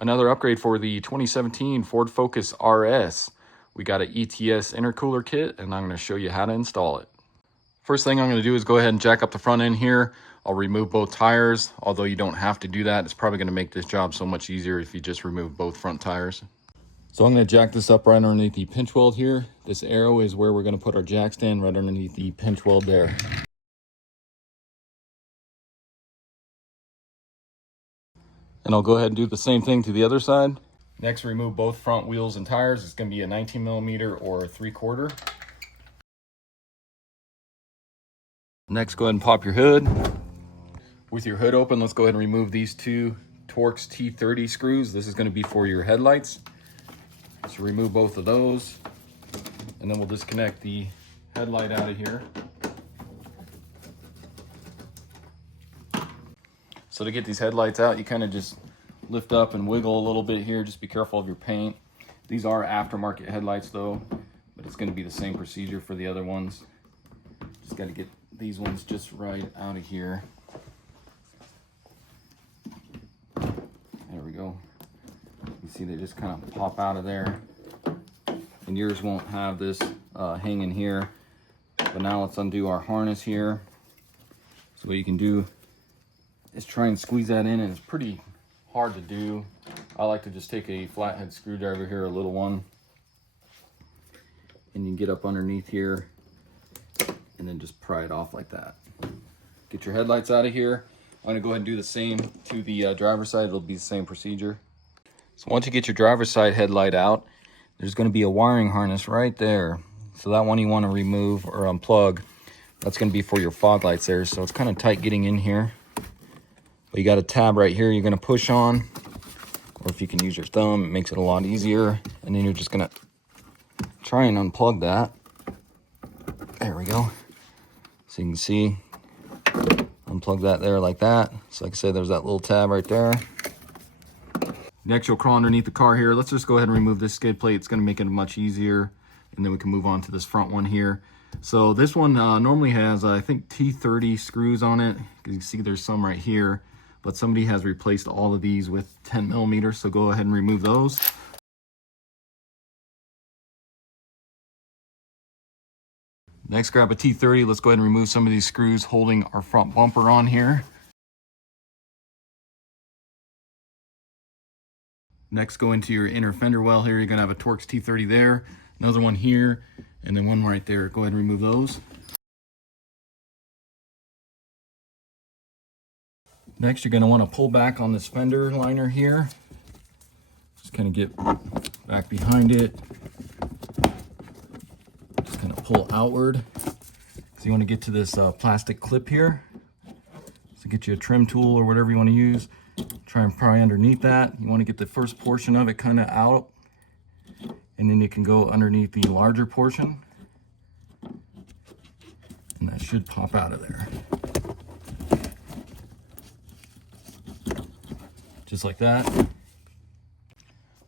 Another upgrade for the 2017 Ford Focus RS. We got an ETS intercooler kit, and I'm going to show you how to install it. First thing I'm going to do is go ahead and jack up the front end here. I'll remove both tires, although you don't have to do that. It's probably going to make this job so much easier if you just remove both front tires. So I'm going to jack this up right underneath the pinch weld here. This arrow is where we're going to put our jack stand, right underneath the pinch weld there. And I'll go ahead and do the same thing to the other side. Next, remove both front wheels and tires. It's going to be a 19mm or a 3/4. Next, go ahead and pop your hood. With your hood open, let's go ahead and remove these two Torx T30 screws. This is going to be for your headlights. So remove both of those, and then we'll disconnect the headlight out of here. So to get these headlights out, you kind of just lift up and wiggle a little bit here. Just be careful of your paint. These are aftermarket headlights though, but it's going to be the same procedure for the other ones. Just got to get these ones just right out of here. There we go. You see they just kind of pop out of there. And yours won't have this hanging here. But now let's undo our harness here. So what you can do is try and squeeze that in, and it's pretty hard to do. I like to just take a flathead screwdriver here, a little one, and you can get up underneath here and then just pry it off like that. Get your headlights out of here. I'm going to go ahead and do the same to the driver's side. It'll be the same procedure. So once you get your driver's side headlight out, there's going to be a wiring harness right there. So that one you want to remove or unplug. That's going to be for your fog lights there. So it's kind of tight getting in here. But you got a tab right here you're going to push on. Or if you can use your thumb, it makes it a lot easier. And then you're just going to try and unplug that. There we go. So you can see, unplug that there like that. So like I said, there's that little tab right there. Next, you'll crawl underneath the car here. Let's just go ahead and remove this skid plate. It's going to make it much easier. And then we can move on to this front one here. So this one normally has, I think, T30 screws on it. You can see there's some right here. But somebody has replaced all of these with 10mm. So go ahead and remove those. Next, grab a T30. Let's go ahead and remove some of these screws holding our front bumper on here. Next, go into your inner fender well here. You're going to have a Torx T30 there, another one here, and then one right there. Go ahead and remove those. Next, you're going to want to pull back on this fender liner here. Just kind of get back behind it. Just kind of pull outward. So you want to get to this plastic clip here. So get you a trim tool or whatever you want to use. Try and pry underneath that. You want to get the first portion of it kind of out, and then you can go underneath the larger portion, and that should pop out of there. Just like that.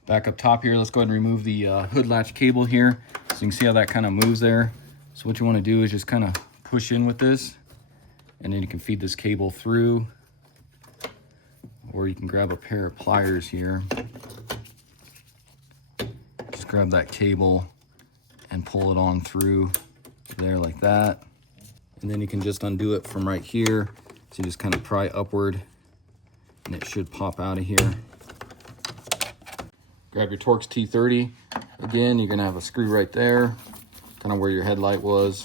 Back up top here, let's go ahead and remove the hood latch cable here. So you can see how that kind of moves there. So what you want to do is just kind of push in with this, and then you can feed this cable through. Or you can grab a pair of pliers here. Just grab that cable and pull it on through there like that. And then you can just undo it from right here. So you just kind of pry upward and it should pop out of here. Grab your Torx T30. Again, you're gonna have a screw right there, kind of where your headlight was.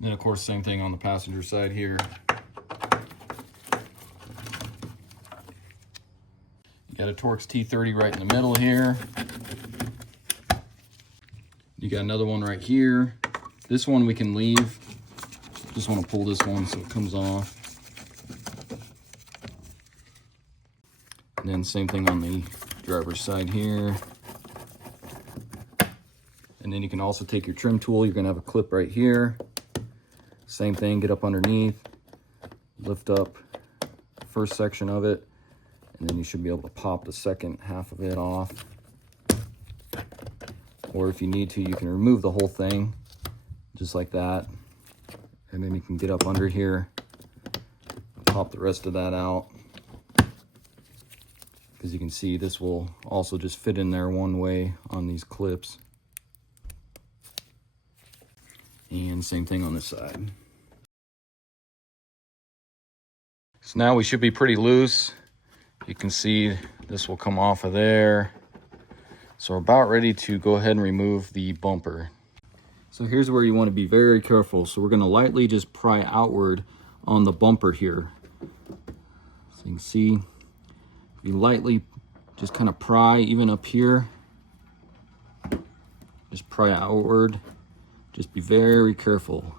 Then of course, same thing on the passenger side here. You got a Torx T30 right in the middle here. You got another one right here. This one we can leave. Just want to pull this one so it comes off. And then same thing on the driver's side here. And then you can also take your trim tool. You're going to have a clip right here. Same thing, get up underneath, lift up the first section of it, and then you should be able to pop the second half of it off. Or if you need to, you can remove the whole thing, just like that. And then you can get up under here, pop the rest of that out. As you can see, this will also just fit in there one way on these clips. And same thing on this side. So now we should be pretty loose. You can see this will come off of there. So we're about ready to go ahead and remove the bumper. So here's where you want to be very careful. So we're going to lightly just pry outward on the bumper here. So you can see, if you lightly just kind of pry even up here, just pry outward. Just be very careful.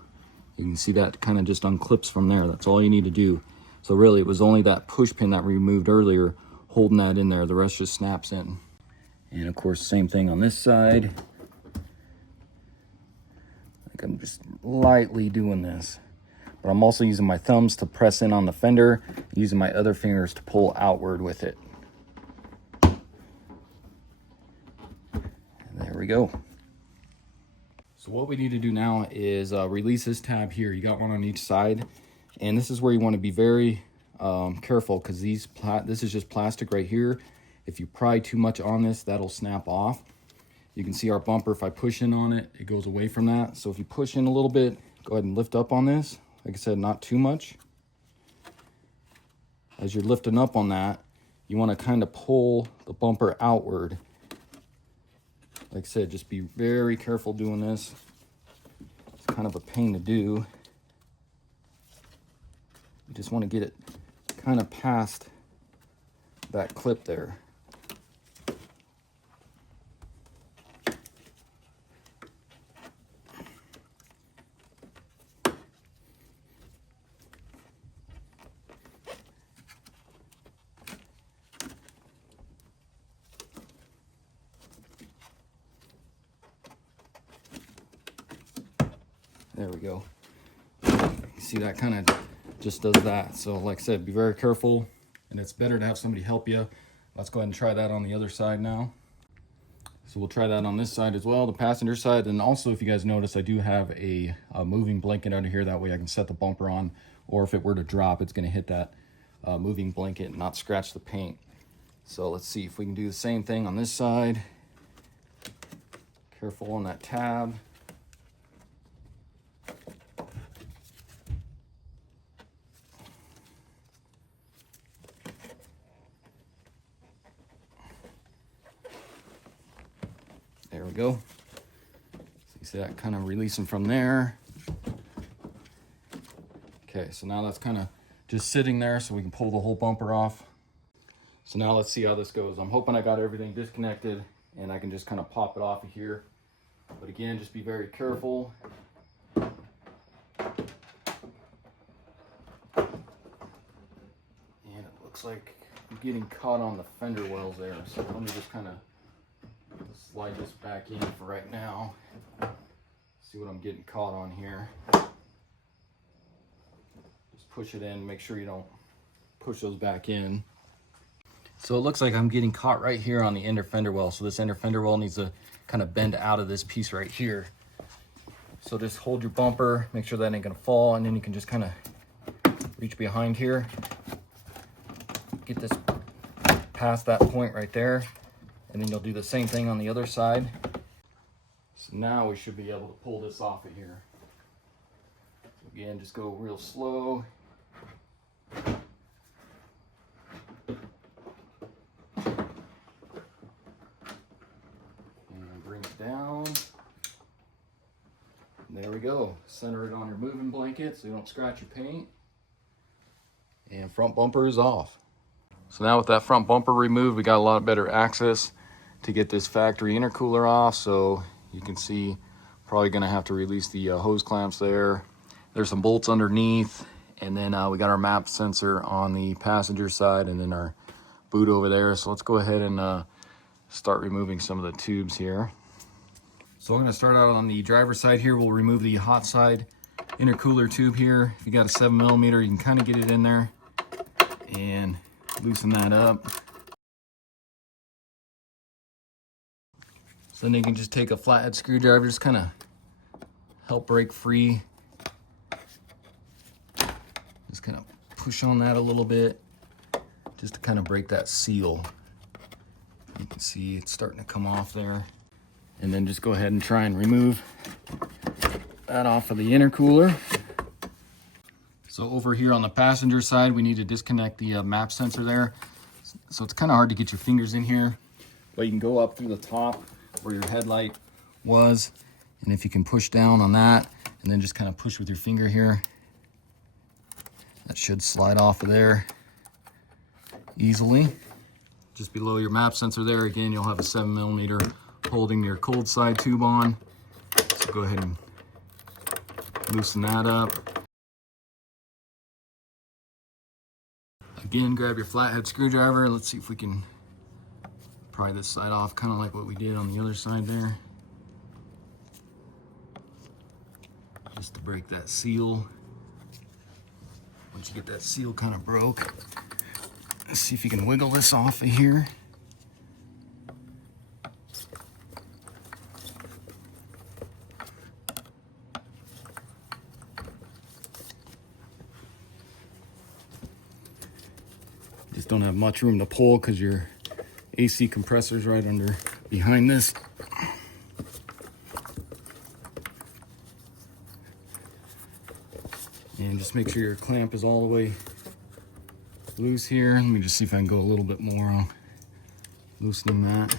You can see that kind of just unclips from there. That's all you need to do. So really, it was only that push pin that we removed earlier holding that in there. The rest just snaps in. And of course, same thing on this side. Like I'm just lightly doing this. But I'm also using my thumbs to press in on the fender, using my other fingers to pull outward with it. And there we go. So what we need to do now is release this tab here. You got one on each side. And this is where you want to be very careful, because this is just plastic right here. If you pry too much on this, that'll snap off. You can see our bumper, if I push in on it, it goes away from that. So if you push in a little bit, go ahead and lift up on this. Like I said, not too much. As you're lifting up on that, you want to kind of pull the bumper outward. Like I said, just be very careful doing this. It's kind of a pain to do. You just want to get it kind of past that clip there. There we go. You see that kind of just does that. So like I said, be very careful, and it's better to have somebody help you. Let's go ahead and try that on the other side now. So we'll try that on this side as well, the passenger side. And also, if you guys notice, I do have a moving blanket under here. That way I can set the bumper on, or if it were to drop, it's gonna hit that moving blanket and not scratch the paint. So let's see if we can do the same thing on this side. Careful on that tab. There we go. So you see that kind of releasing from there. Okay, so now that's kind of just sitting there so we can pull the whole bumper off. So now let's see how this goes. I'm hoping I got everything disconnected and I can just kind of pop it off of here. But again, just be very careful. And it looks like I'm getting caught on the fender wells there. So let me just kind of slide this back in for right now. See what I'm getting caught on here. Just push it in, make sure you don't push those back in. So it looks like I'm getting caught right here on the inner fender well. So this inner fender well needs to kind of bend out of this piece right here. So just hold your bumper, make sure that ain't gonna fall, and then you can just kind of reach behind here. Get this past that point right there. And then you'll do the same thing on the other side. So now we should be able to pull this off of here. So again, just go real slow. And bring it down. And there we go. Center it on your moving blanket so you don't scratch your paint. And front bumper is off. So now with that front bumper removed, we got a lot better access to get this factory intercooler off. So you can see, probably gonna have to release the hose clamps there. There's some bolts underneath, and then we got our map sensor on the passenger side, and then our boot over there. So let's go ahead and start removing some of the tubes here. So I'm gonna start out on the driver's side here. We'll remove the hot side intercooler tube here. If you got a 7mm, you can kind of get it in there and loosen that up. So then you can just take a flathead screwdriver, just kind of help break free. Just kind of push on that a little bit, just to kind of break that seal. You can see it's starting to come off there. And then just go ahead and try and remove that off of the intercooler. So over here on the passenger side, we need to disconnect the map sensor there. So it's kind of hard to get your fingers in here, but you can go up through the top where your headlight was. And if you can push down on that and then just kind of push with your finger here, that should slide off of there easily. Just below your map sensor there, again, you'll have a 7mm holding your cold side tube on. So go ahead and loosen that up. Again, grab your flathead screwdriver. Let's see if we can pry this side off, kind of like what we did on the other side there. Just to break that seal. Once you get that seal kind of broke, let's see if you can wiggle this off of here. Just don't have much room to pull because your AC compressor's right under behind this. And just make sure your clamp is all the way loose here. Let me just see if I can go a little bit more on loosening that.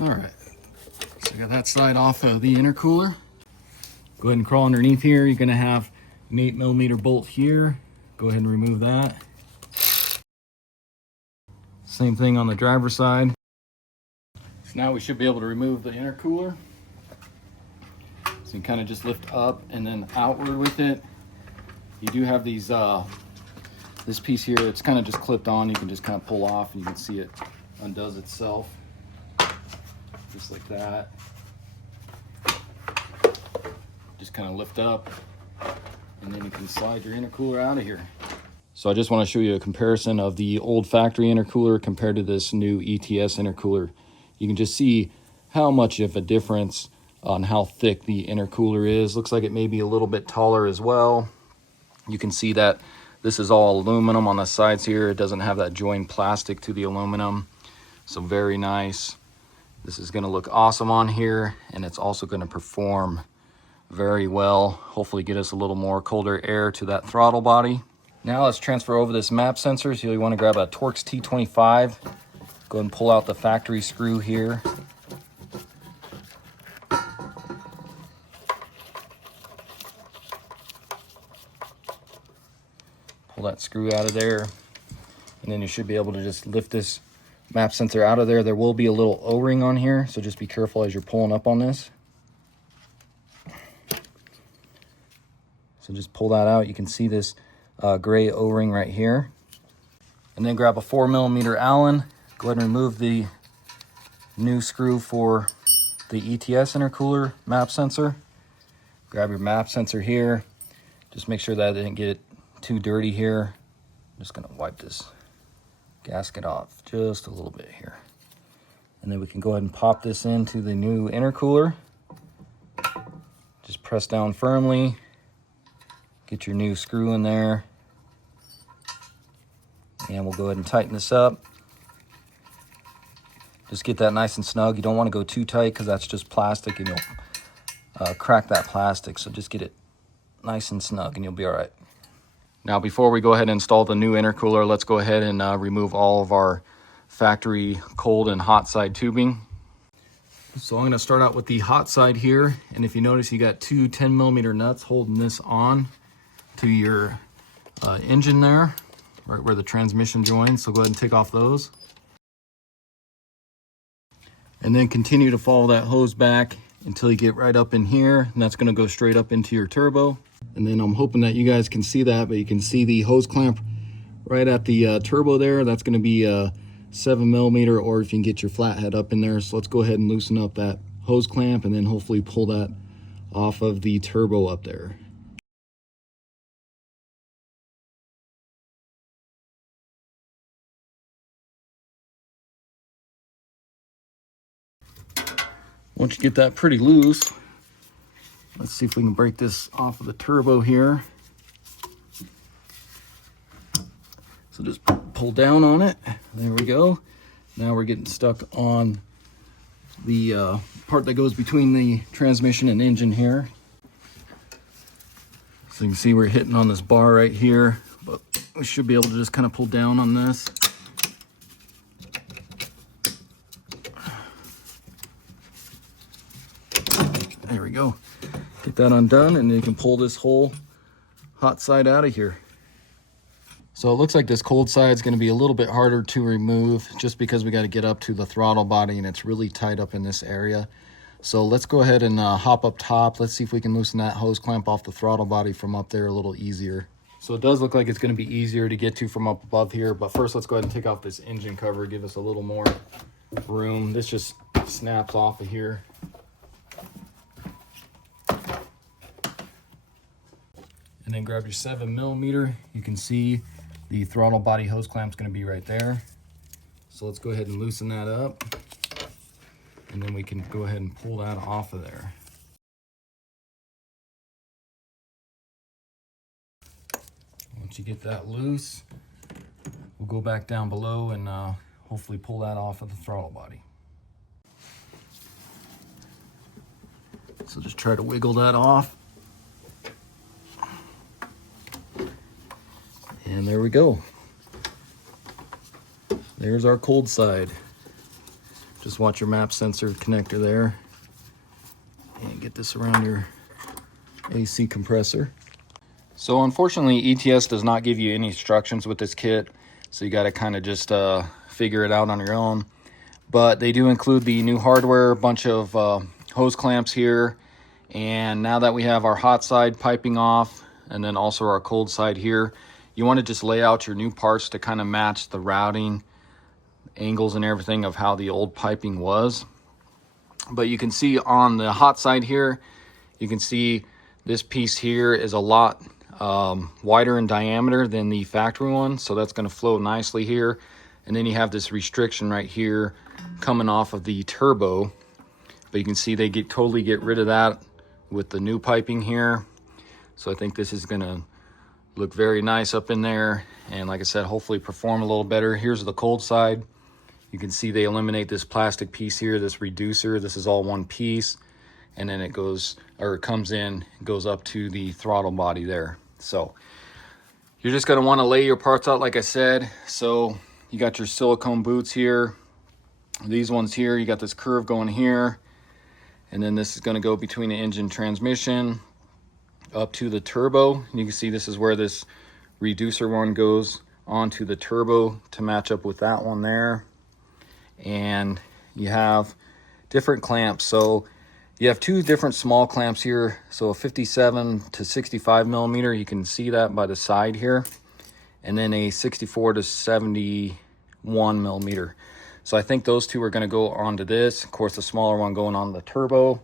All right, so I got that side off of the intercooler. Go ahead and crawl underneath here. You're gonna have an 8mm bolt here. Go ahead and remove that. Same thing on the driver's side. So now we should be able to remove the intercooler. So you kind of just lift up and then outward with it. You do have these, this piece here, it's kind of just clipped on. You can just kind of pull off and you can see it undoes itself. Just like that. Just kind of lift up and then you can slide your intercooler out of here. So I just want to show you a comparison of the old factory intercooler compared to this new ETS intercooler. You can just see how much of a difference on how thick the intercooler is. Looks like it may be a little bit taller as well. You can see that this is all aluminum on the sides here. It doesn't have that joined plastic to the aluminum. So very nice. This is going to look awesome on here, and it's also going to perform very well. Hopefully get us a little more colder air to that throttle body. Now let's transfer over this map sensor. So you want to grab a Torx T25. Go ahead and pull out the factory screw here. Pull that screw out of there, and then you should be able to just lift this map sensor out of there. There will be a little O-ring on here, so just be careful as you're pulling up on this. So just pull that out. You can see this gray O-ring right here. And then grab a 4mm Allen. Go ahead and remove the new screw for the ETS intercooler map sensor. Grab your map sensor here. Just make sure that it didn't get too dirty here. I'm just gonna wipe this gasket off just a little bit here. And then we can go ahead and pop this into the new intercooler. Just press down firmly. Get your new screw in there. And we'll go ahead and tighten this up. Just get that nice and snug. You don't want to go too tight because that's just plastic and you'll crack that plastic. So just get it nice and snug and you'll be all right. Now, before we go ahead and install the new intercooler, let's go ahead and remove all of our factory cold and hot side tubing. So I'm going to start out with the hot side here. And if you notice, you got two 10mm nuts holding this on to your engine there, right where the transmission joins. So go ahead and take off those. And then continue to follow that hose back until you get right up in here. And that's going to go straight up into your turbo. And then I'm hoping that you guys can see that, but you can see the hose clamp right at the turbo there. That's going to be a 7mm, or if you can get your flathead up in there. So let's go ahead and loosen up that hose clamp and then hopefully pull that off of the turbo up there. Once you get that pretty loose, let's see if we can break this off of the turbo here. So just pull down on it. There we go. Now we're getting stuck on the part that goes between the transmission and engine here. So you can see we're hitting on this bar right here, but we should be able to just kind of pull down on this. There we go. Get that undone, and then you can pull this whole hot side out of here. So it looks like this cold side is going to be a little bit harder to remove just because we got to get up to the throttle body and it's really tight up in this area. So let's go ahead and hop up top. Let's see if we can loosen that hose clamp off the throttle body from up there a little easier. So it does look like it's going to be easier to get to from up above here, but first let's go ahead and take off this engine cover, give us a little more room. This just snaps off of here. And then grab your 7mm. You can see the throttle body hose clamp is going to be right there. So let's go ahead and loosen that up. And then we can go ahead and pull that off of there. Once you get that loose, we'll go back down below and hopefully pull that off of the throttle body. So just try to wiggle that off. And there we go. There's our cold side. Just watch your map sensor connector there. And get this around your AC compressor. So unfortunately, ETS does not give you any instructions with this kit. So you got to kind of just figure it out on your own. But they do include the new hardware, a bunch of hose clamps here. And now that we have our hot side piping off, and then also our cold side here, you want to just lay out your new parts to kind of match the routing angles and everything of how the old piping was. But you can see on the hot side here, you can see this piece here is a lot wider in diameter than the factory one, so that's going to flow nicely here. And then you have this restriction right here coming off of the turbo, but you can see they totally get rid of that with the new piping here. So I think this is going to look very nice up in there, and like I said, hopefully perform a little better. Here's the cold side. You can see they eliminate this plastic piece here, this reducer. This is all one piece, and then it goes, or it comes in, goes up to the throttle body there. So you're just going to want to lay your parts out like I said. So you got your silicone boots here, these ones here, you got this curve going here, and then this is going to go between the engine transmission up to the turbo. You can see this is where this reducer one goes onto the turbo to match up with that one there. And you have different clamps. So you have two different small clamps here. So a 57 to 65mm, you can see that by the side here. And then a 64 to 71mm. So I think those two are going to go onto this. Of course, the smaller one going on the turbo.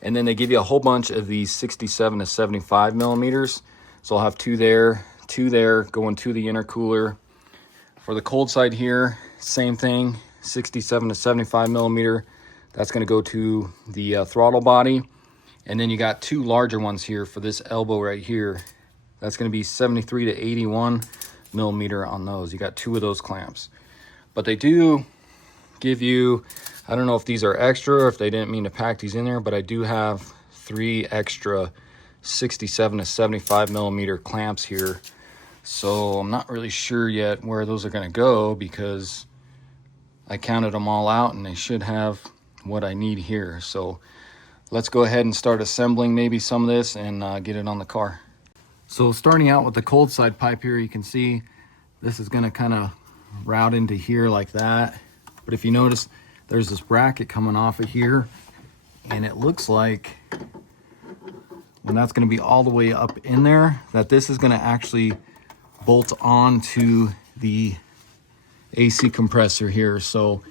And then they give you a whole bunch of these 67 to 75mm. So I'll have two there going to the intercooler. For the cold side here, same thing, 67 to 75mm. That's going to go to the throttle body. And then you got two larger ones here for this elbow right here. That's going to be 73 to 81mm on those. You got two of those clamps. But they do give you, I don't know if these are extra or if they didn't mean to pack these in there, but I do have 3 extra 67 to 75mm clamps here. So I'm not really sure yet where those are going to go, because I counted them all out and they should have what I need here. So let's go ahead and start assembling maybe some of this and get it on the car. So starting out with the cold side pipe here, you can see this is going to kind of route into here like that. But if you notice, there's this bracket coming off of here, and it looks like when that's going to be all the way up in there, that this is going to actually bolt on to the AC compressor here. So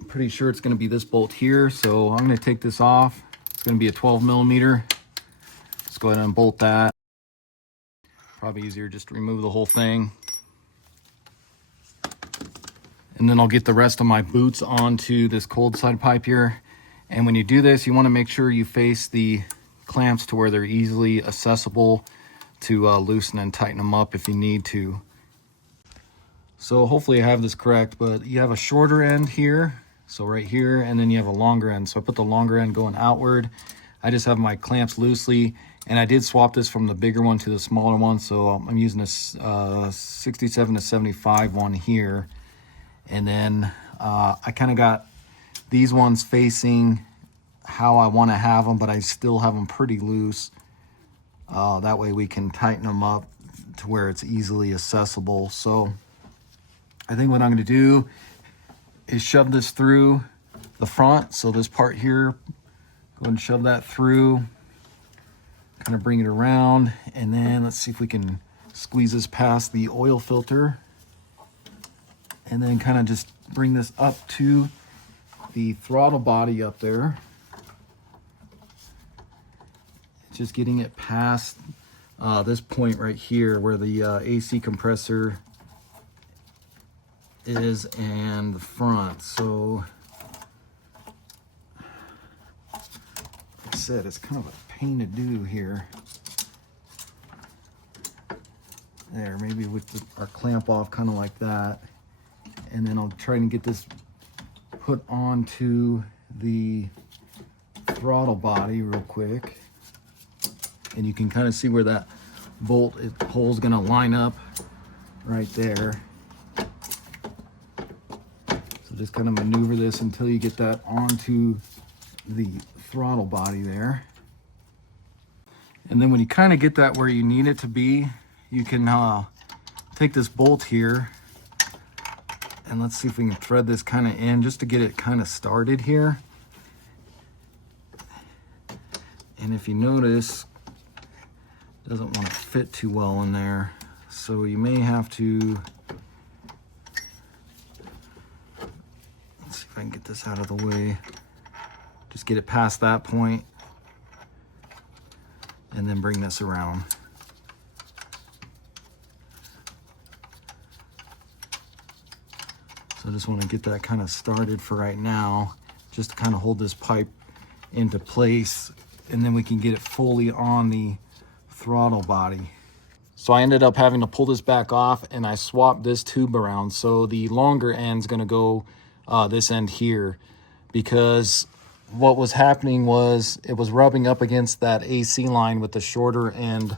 I'm pretty sure it's going to be this bolt here. So I'm going to take this off. It's going to be a 12mm. Let's go ahead and bolt that. Probably easier just to remove the whole thing. And then I'll get the rest of my boots onto this cold side pipe here. And when you do this, you want to make sure you face the clamps to where they're easily accessible to loosen and tighten them up if you need to. So hopefully I have this correct, but you have a shorter end here, so right here, and then you have a longer end. So I put the longer end going outward. I just have my clamps loosely, and I did swap this from the bigger one to the smaller one, so I'm using this 67 to 75 one here. And then I kind of got these ones facing how I want to have them, but I still have them pretty loose. That way we can tighten them up to where it's easily accessible. So I think what I'm going to do is shove this through the front. So this part here, go ahead and shove that through, kind of bring it around, and then let's see if we can squeeze this past the oil filter, and then kind of just bring this up to the throttle body up there. Just getting it past this point right here where the AC compressor is and the front. So like I said, it's kind of a pain to do here. There, maybe with our clamp off kind of like that. And then I'll try and get this put onto the throttle body real quick. And you can kind of see where that hole is going to line up right there. So just kind of maneuver this until you get that onto the throttle body there. And then when you kind of get that where you need it to be, you can take this bolt here, and let's see if we can thread this kind of in just to get it kind of started here. And if you notice, it doesn't want to fit too well in there, so you may have to, let's see if I can get this out of the way, just get it past that point and then bring this around. So I just want to get that kind of started for right now, just to kind of hold this pipe into place, and then we can get it fully on the throttle body. So I ended up having to pull this back off, and I swapped this tube around. So the longer end's going to go this end here, because what was happening was it was rubbing up against that AC line with the shorter end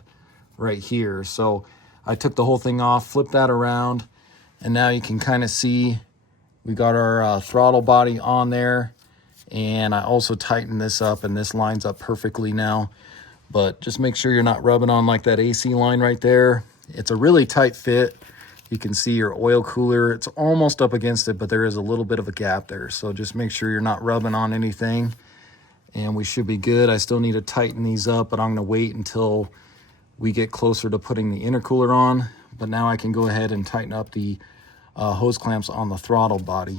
right here. So I took the whole thing off, flipped that around, and now you can kind of see we got our throttle body on there. And I also tightened this up, and this lines up perfectly now. But just make sure you're not rubbing on like that AC line right there. It's a really tight fit. You can see your oil cooler, it's almost up against it, but there is a little bit of a gap there. So just make sure you're not rubbing on anything, and we should be good. I still need to tighten these up, but I'm gonna wait until we get closer to putting the intercooler on. But now I can go ahead and tighten up the hose clamps on the throttle body.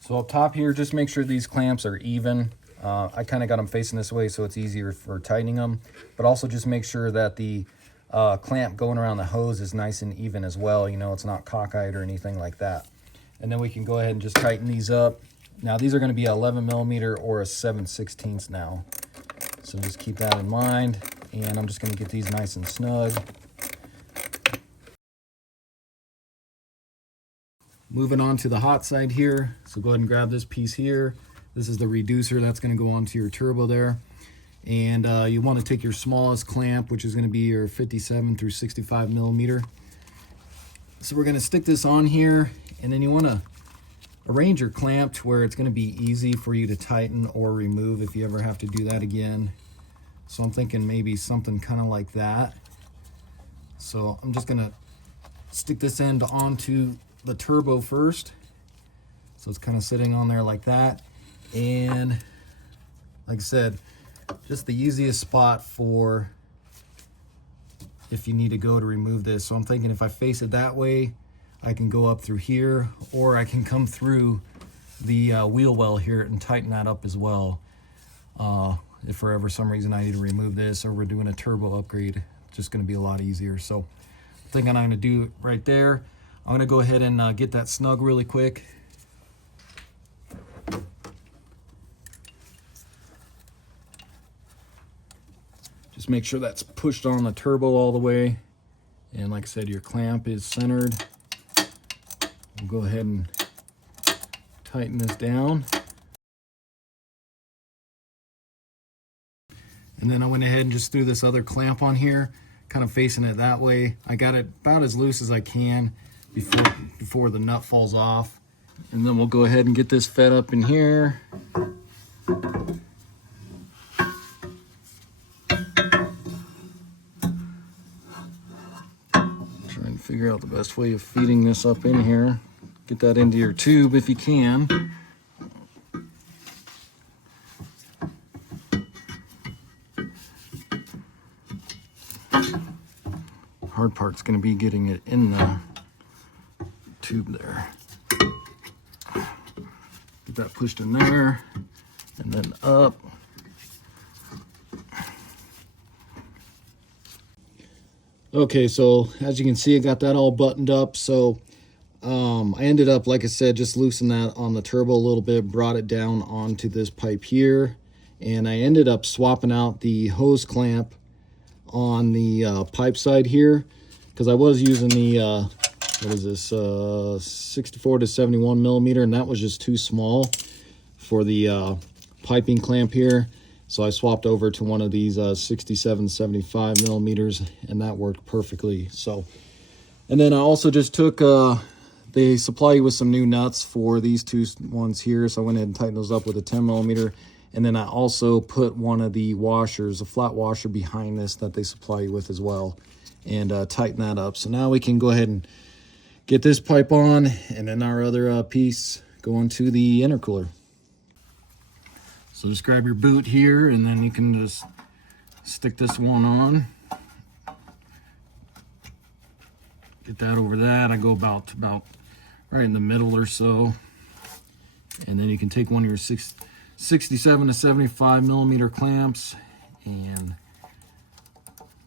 So up top here, just make sure these clamps are even. I kind of got them facing this way so it's easier for tightening them, but also just make sure that the clamp going around the hose is nice and even as well. You know, it's not cockeyed or anything like that. And then we can go ahead and just tighten these up. Now these are going to be 11 millimeter or a 7/16 now. So just keep that in mind. And I'm just going to get these nice and snug. Moving on to the hot side here. So go ahead and grab this piece here. This is the reducer that's going to go onto your turbo there. And you want to take your smallest clamp, which is going to be your 57 through 65 millimeter. So we're going to stick this on here, and then you want to arrange your clamp to where it's going to be easy for you to tighten or remove if you ever have to do that again. So I'm thinking maybe something kind of like that. So I'm just going to stick this end onto the turbo first. So it's kind of sitting on there like that. And like I said, just the easiest spot for if you need to go to remove this. So I'm thinking if I face it that way, I can go up through here, or I can come through the wheel well here and tighten that up as well. If for ever some reason I need to remove this, or we're doing a turbo upgrade, it's just going to be a lot easier. So I'm thinking I'm going to do it right there. I'm going to go ahead and get that snug really quick. Just make sure that's pushed on the turbo all the way. And like I said, your clamp is centered. We'll go ahead and tighten this down. And then I went ahead and just threw this other clamp on here, kind of facing it that way. I got it about as loose as I can before the nut falls off. And then we'll go ahead and get this fed up in here. Try and figure out the best way of feeding this up in here. Get that into your tube if you can. Hard part's going to be getting it in the tube there. Get that pushed in there and then up. Okay, so as you can see, I got that all buttoned up. So I ended up, like I said, just loosen that on the turbo a little bit, brought it down onto this pipe here, and I ended up swapping out the hose clamp on the pipe side here, because I was using the what is this 64 to 71 millimeter, and that was just too small for the piping clamp here. So I swapped over to one of these 67 75 millimeters, and that worked perfectly. So, and then I also just took they supply you with some new nuts for these two ones here, so I went ahead and tightened those up with a 10 millimeter. And then I also put one of the washers, a flat washer behind this that they supply you with as well, and tighten that up. So now we can go ahead and get this pipe on, and then our other piece going to the intercooler. So just grab your boot here, and then you can just stick this one on. Get that over that. I go about right in the middle or so. And then you can take one of your 67 to 75 millimeter clamps, and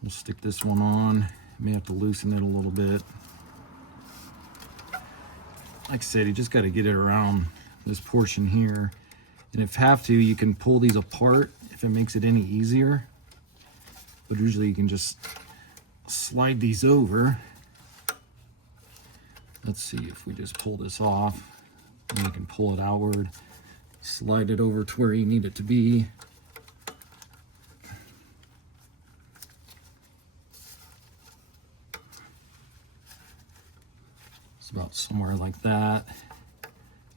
we'll stick this one on. May have to loosen it a little bit. Like I said, you just got to get it around this portion here. And if you have to, you can pull these apart if it makes it any easier. But usually you can just slide these over. Let's see if we just pull this off, and you can pull it outward. Slide it over to where you need it to be. It's about somewhere like that.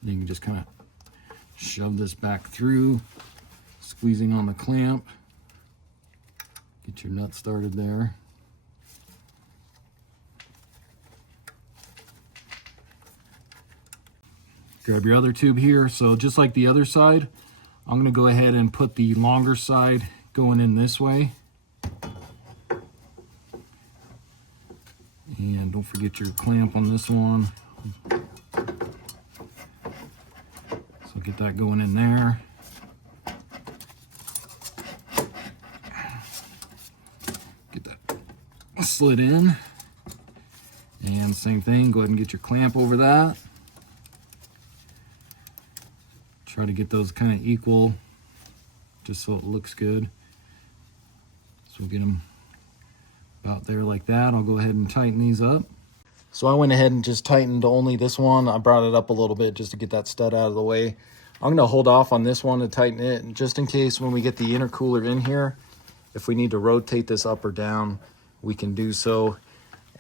Then you can just kind of shove this back through, squeezing on the clamp. Get your nut started there. Grab your other tube here. So just like the other side, I'm going to go ahead and put the longer side going in this way. And don't forget your clamp on this one. So get that going in there. Get that slid in. And same thing, go ahead and get your clamp over that. Try to get those kind of equal, just so it looks good. So we'll get them about there like that. I'll go ahead and tighten these up. So I went ahead and just tightened only this one. I brought it up a little bit just to get that stud out of the way. I'm gonna hold off on this one to tighten it, and just in case when we get the intercooler in here, if we need to rotate this up or down, we can do so.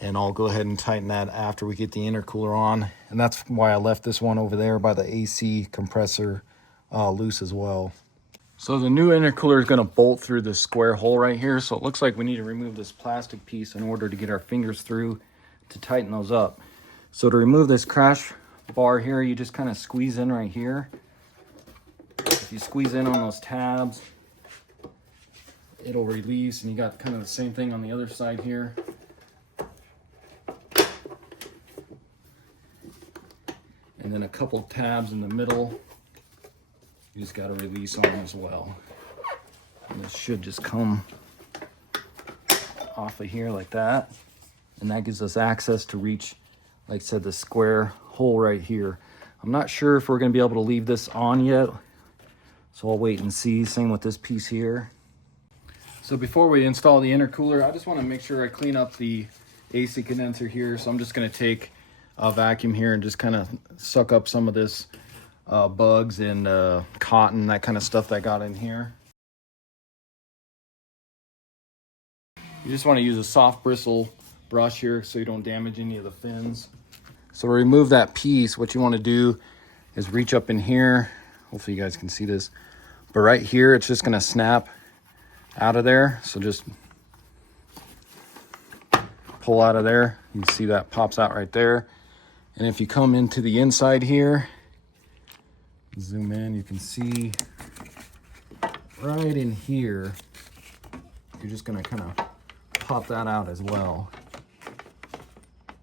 And I'll go ahead and tighten that after we get the intercooler on. And that's why I left this one over there by the AC compressor loose as well. So the new intercooler is going to bolt through this square hole right here. So it looks like we need to remove this plastic piece in order to get our fingers through to tighten those up. So to remove this crash bar here, you just kind of squeeze in right here. If you squeeze in on those tabs, it'll release, and you got kind of the same thing on the other side here. And then a couple tabs in the middle, you just got to release on as well. And this should just come off of here like that. And that gives us access to reach, like I said, the square hole right here. I'm not sure if we're going to be able to leave this on yet, so I'll wait and see. Same with this piece here. So before we install the intercooler, I just want to make sure I clean up the AC condenser here. So I'm just going to take a vacuum here and just kind of suck up some of this bugs and cotton, that kind of stuff that got in here. You just want to use a soft bristle brush here so you don't damage any of the fins. So to remove that piece, what you want to do is reach up in here. Hopefully you guys can see this. But right here, it's just going to snap out of there. So just pull out of there. You can see that pops out right there. And if you come into the inside here, zoom in, you can see right in here, you're just going to kind of pop that out as well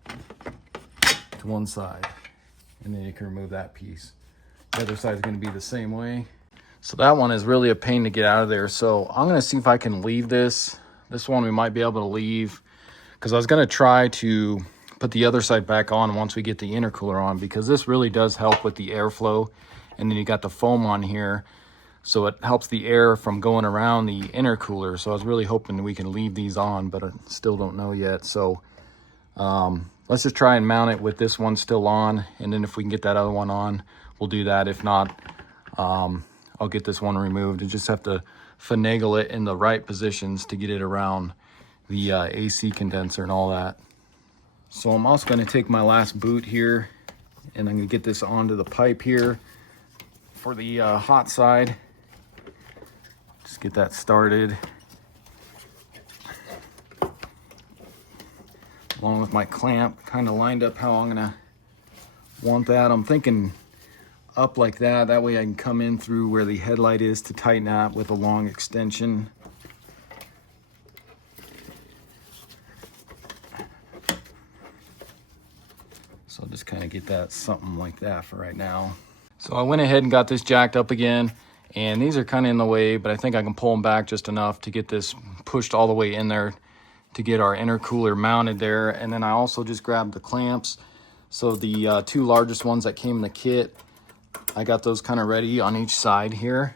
to one side, and then you can remove that piece. The other side is going to be the same way. So that one is really a pain to get out of there. So I'm going to see if I can leave this. This one we might be able to leave, because I was going to try to put the other side back on once we get the intercooler on, because this really does help with the airflow. And then you got the foam on here, so it helps the air from going around the intercooler. So I was really hoping we can leave these on, but I still don't know yet. So let's just try and mount it with this one still on, and then if we can get that other one on, we'll do that. If not, I'll get this one removed. You just have to finagle it in the right positions to get it around the AC condenser and all that. So I'm also going to take my last boot here, and I'm going to get this onto the pipe here for the hot side. Just get that started. Along with my clamp, kind of lined up how I'm gonna want that. I'm thinking up like that. That way I can come in through where the headlight is to tighten that with a long extension. So I'll just kind of get that something like that for right now. So I went ahead and got this jacked up again, and these are kind of in the way, but I think I can pull them back just enough to get this pushed all the way in there to get our intercooler mounted there. And then I also just grabbed the clamps. So the two largest ones that came in the kit, I got those kind of ready on each side here.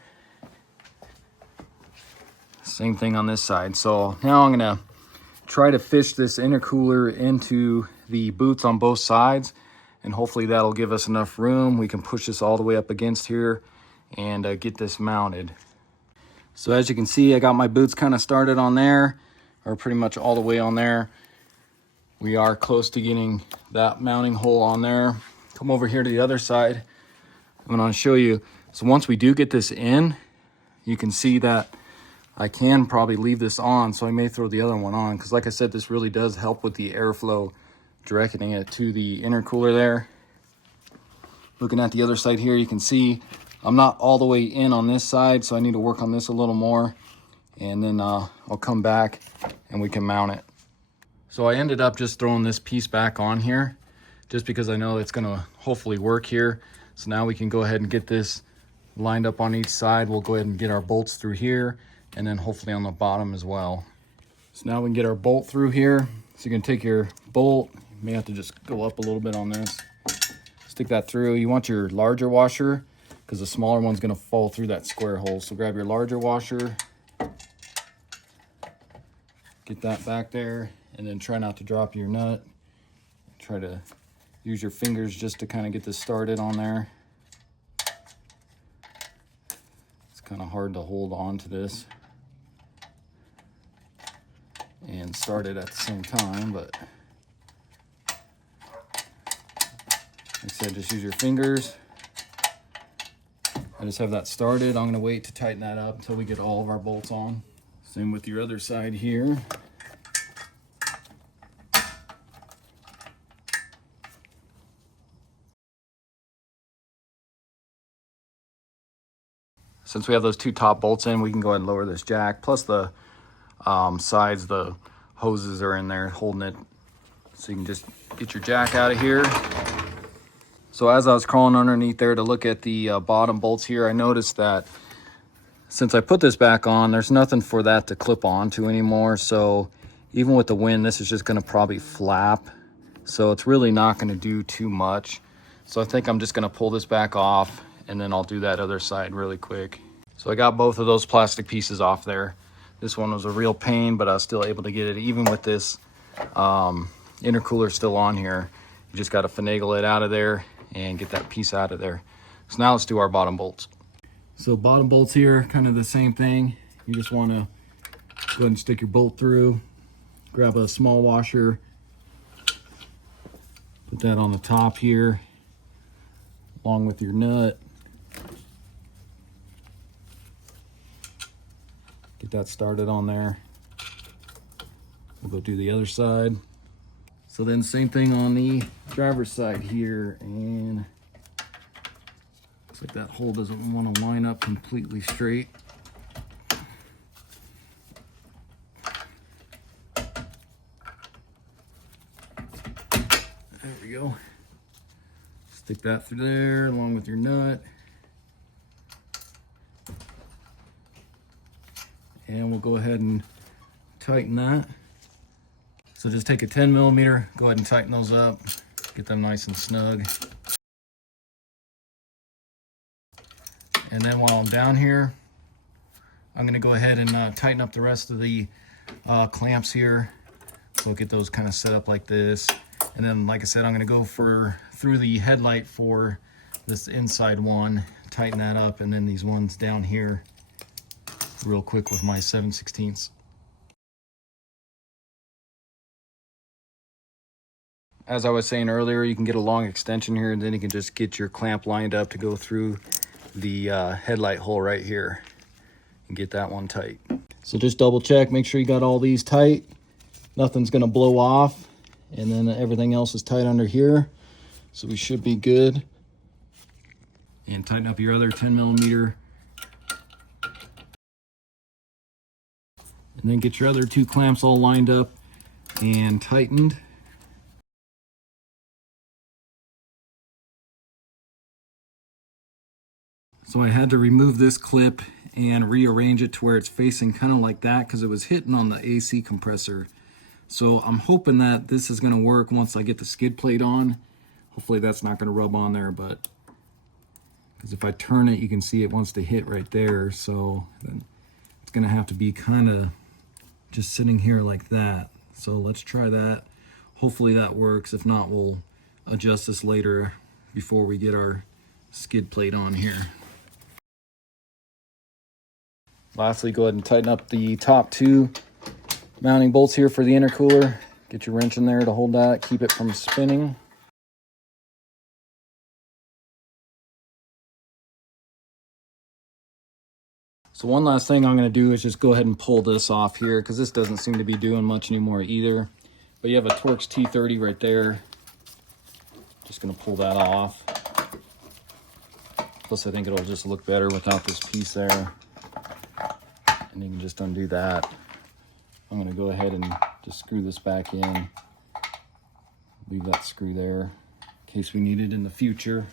Same thing on this side. So now I'm gonna try to fish this intercooler into the boots on both sides, and hopefully that'll give us enough room. We can push this all the way up against here and get this mounted. So as you can see, I got my boots kind of started on there, or pretty much all the way on there. We are close to getting that mounting hole on there. Come over here to the other side. I'm going to show you. So once we do get this in, you can see that I can probably leave this on, so I may throw the other one on, because like I said, this really does help with the airflow, directing it to the intercooler there. Looking at the other side here, you can see I'm not all the way in on this side, so I need to work on this a little more, and then I'll come back and we can mount it. So I ended up just throwing this piece back on here, just because I know it's gonna hopefully work here. So now we can go ahead and get this lined up on each side. We'll go ahead and get our bolts through here, and then hopefully on the bottom as well. So now we can get our bolt through here. So you can take your bolt, you may have to just go up a little bit on this. Stick that through. You want your larger washer, because the smaller one's gonna fall through that square hole. So grab your larger washer, get that back there, and then try not to drop your nut. Try to use your fingers just to kind of get this started on there. It's kind of hard to hold on to this and start it at the same time, but like I said, just use your fingers. I just have that started. I'm gonna wait to tighten that up until we get all of our bolts on. Same with your other side here. Since we have those two top bolts in, we can go ahead and lower this jack. Plus the sides, the hoses are in there holding it. So you can just get your jack out of here. So as I was crawling underneath there to look at the bottom bolts here, I noticed that since I put this back on, there's nothing for that to clip onto anymore. So even with the wind, this is just gonna probably flap. So it's really not gonna do too much. So I think I'm just gonna pull this back off, and then I'll do that other side really quick. So I got both of those plastic pieces off there. This one was a real pain, but I was still able to get it even with this intercooler still on here. You just got to finagle it out of there and get that piece out of there. So now let's do our bottom bolts. So bottom bolts here, kind of the same thing. You just want to go ahead and stick your bolt through, grab a small washer, put that on the top here, along with your nut. Get that started on there. We'll go do the other side. So then same thing on the driver's side here, and looks like that hole doesn't want to line up completely straight. There we go. Stick that through there along with your nut. And we'll go ahead and tighten that. So just take a 10 millimeter, go ahead and tighten those up, get them nice and snug. And then while I'm down here, I'm gonna go ahead and tighten up the rest of the clamps here. So get those kind of set up like this. And then, like I said, I'm gonna go through the headlight for this inside one, tighten that up, and then these ones down here real quick with my 7/16. As I was saying earlier, you can get a long extension here, and then you can just get your clamp lined up to go through the headlight hole right here and get that one tight. So just double check, make sure you got all these tight. Nothing's gonna blow off, and then everything else is tight under here. So we should be good. And tighten up your other 10 millimeter. And then get your other two clamps all lined up and tightened. So I had to remove this clip and rearrange it to where it's facing kind of like that because it was hitting on the AC compressor. So I'm hoping that this is going to work once I get the skid plate on. Hopefully that's not going to rub on there, but because if I turn it, you can see it wants to hit right there. So then it's going to have to be kind of just sitting here like that. So let's try that. Hopefully that works. If not, we'll adjust this later before we get our skid plate on here. Lastly, go ahead and tighten up the top two mounting bolts here for the intercooler. Get your wrench in there to hold that, keep it from spinning. So one last thing I'm going to do is just go ahead and pull this off here because this doesn't seem to be doing much anymore either. But you have a Torx T30 right there. Just going to pull that off. Plus I think it'll just look better without this piece there. And you can just undo that. I'm going to go ahead and just screw this back in. Leave that screw there in case we need it in the future.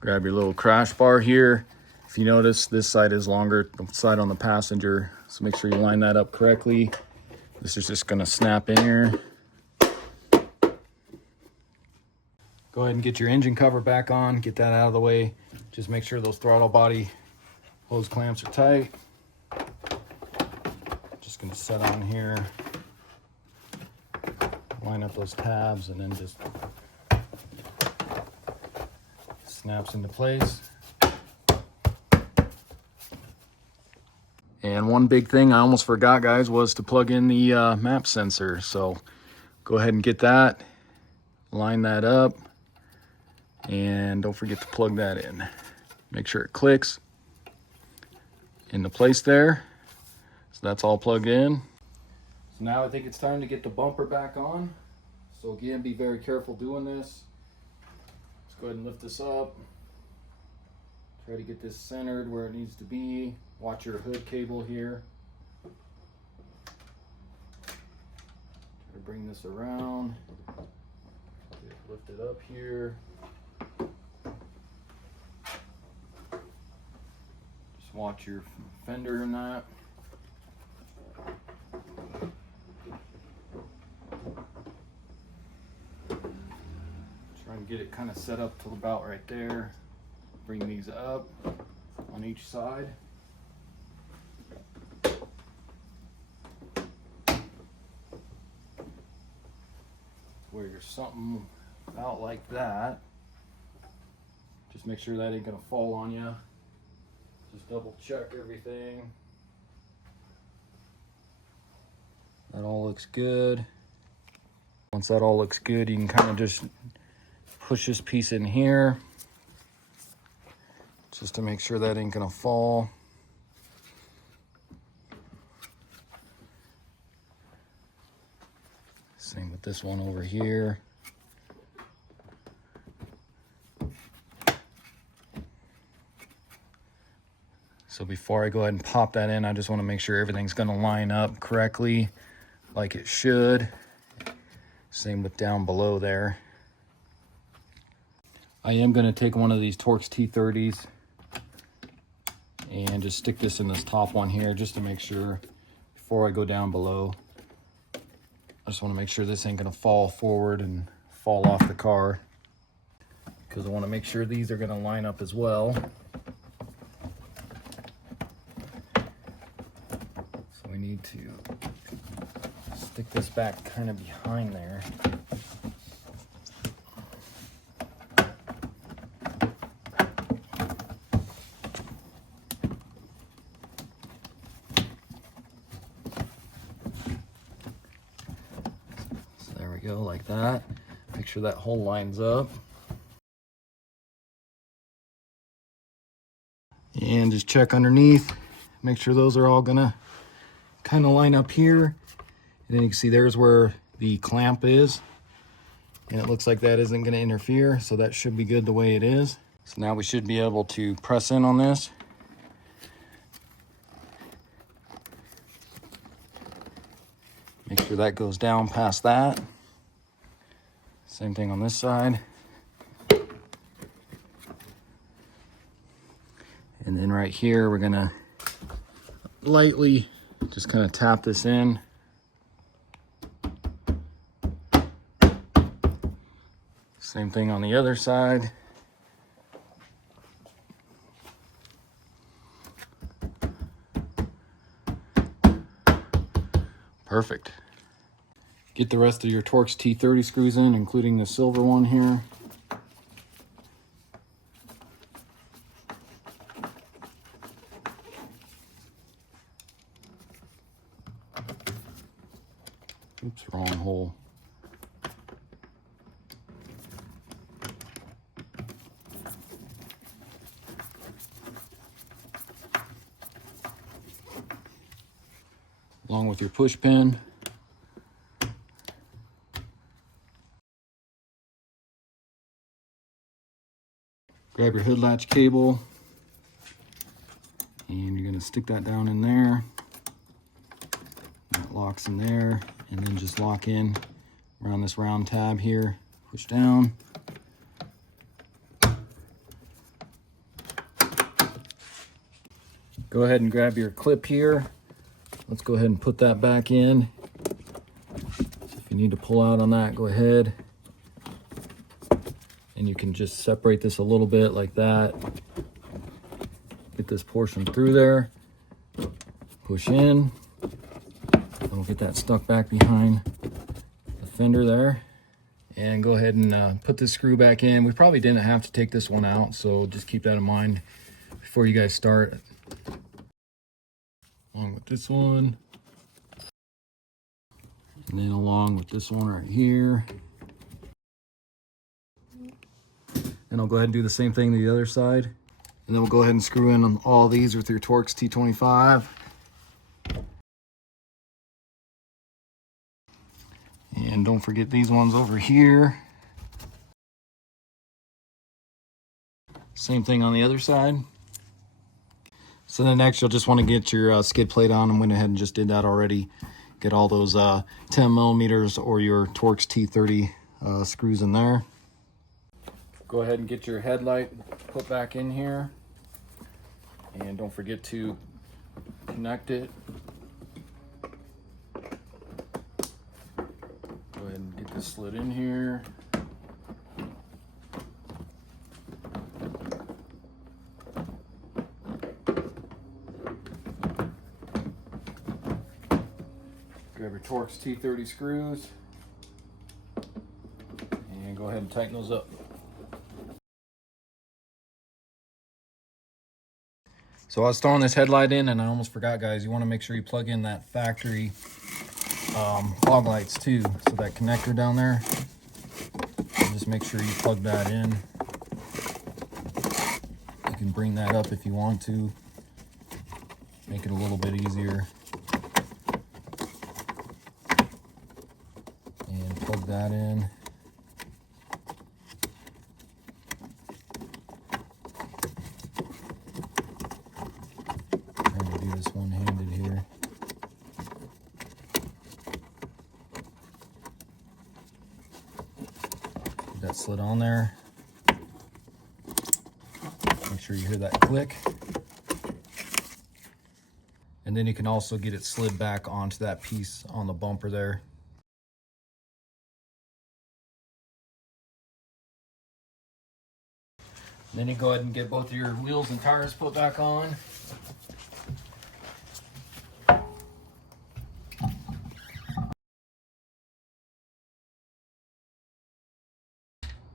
Grab your little crash bar here. If you notice, this side is longer than the side on the passenger, so make sure you line that up correctly. This is just gonna snap in here. Go ahead and get your engine cover back on, get that out of the way. Just make sure those throttle body hose clamps are tight. Just gonna set on here, line up those tabs, and then just snaps into place. And one big thing I almost forgot, guys, was to plug in the map sensor. So go ahead and get that, line that up, and don't forget to plug that in. Make sure it clicks into place there. So that's all plugged in. So now I think it's time to get the bumper back on. So again, be very careful doing this. Let's go ahead and lift this up. Try to get this centered where it needs to be. Watch your hood cable here. Try to bring this around. Lift it up here. Just watch your fender in that. Try and get it kind of set up to about right there. Bring these up on each side. Where you're something out like that. Just make sure that ain't gonna fall on you. Just double check everything. That all looks good. Once that all looks good, you can kind of just push this piece in here just to make sure that ain't gonna fall. Same with this one over here. So before I go ahead and pop that in, I just want to make sure everything's going to line up correctly like it should. Same with down below there. I am going to take one of these Torx T30s and just stick this in this top one here just to make sure before I go down below. I just want to make sure this ain't going to fall forward and fall off the car, because I want to make sure these are going to line up as well. So we need to stick this back kind of behind there. Go like that. Make sure that hole lines up. And just check underneath. Make sure those are all gonna kind of line up here. And then you can see there's where the clamp is. And it looks like that isn't gonna interfere, so that should be good the way it is. So now we should be able to press in on this. Make sure that goes down past that. Same thing on this side. And then right here, we're gonna lightly just kind of tap this in. Same thing on the other side. Perfect. Get the rest of your Torx T30 screws in, including the silver one here. Oops, wrong hole. Along with your push pin. Grab your hood latch cable, and you're gonna stick that down in there. That locks in there, and then just lock in around this round tab here. Push down. Go ahead and grab your clip here. Let's go ahead and put that back in. So if you need to pull out on that, go ahead. And you can just separate this a little bit like that. Get this portion through there. Push in. Don't get that stuck back behind the fender there. And go ahead and put this screw back in. We probably didn't have to take this one out, so just keep that in mind before you guys start. Along with this one. And then along with this one right here. And I'll go ahead and do the same thing to the other side. And then we'll go ahead and screw in on all these with your Torx T25. And don't forget these ones over here. Same thing on the other side. So then next you'll just want to get your skid plate on. I went ahead and just did that already. Get all those 10 millimeters or your Torx T30 screws in there. Go ahead and get your headlight put back in here. And don't forget to connect it. Go ahead and get this slid in here. your Torx T30 screws and go ahead and tighten those up. So I was throwing this headlight in and I almost forgot, guys. You want to make sure you plug in that factory fog lights too. So that connector down there, just make sure you plug that in. You can bring that up if you want to, make it a little bit easier. And plug that in. I'm going to do this one-handed here. Get that slid on there. Make sure you hear that click. And then you can also get it slid back onto that piece on the bumper there. And then you go ahead and get both of your wheels and tires put back on.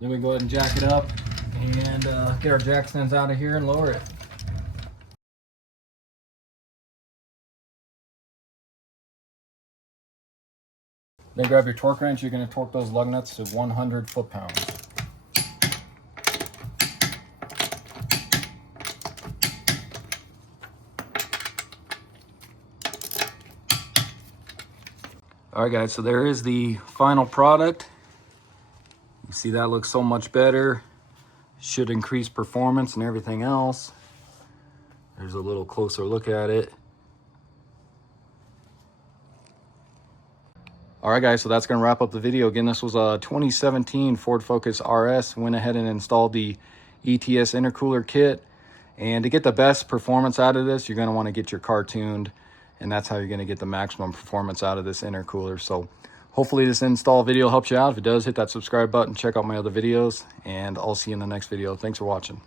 Then we go ahead and jack it up and get our jack stands out of here and lower it. Then grab your torque wrench. You're going to torque those lug nuts to 100 foot-pounds. All right, guys, so there is the final product. You see that looks so much better. Should increase performance and everything else. There's a little closer look at it. All right, guys, so that's going to wrap up the video. Again, this was a 2017 Ford Focus RS. Went ahead and installed the ETS Intercooler kit. And to get the best performance out of this, you're going to want to get your car tuned. And that's how you're going to get the maximum performance out of this intercooler. So hopefully this install video helps you out. If it does, hit that subscribe button. Check out my other videos. And I'll see you in the next video. Thanks for watching.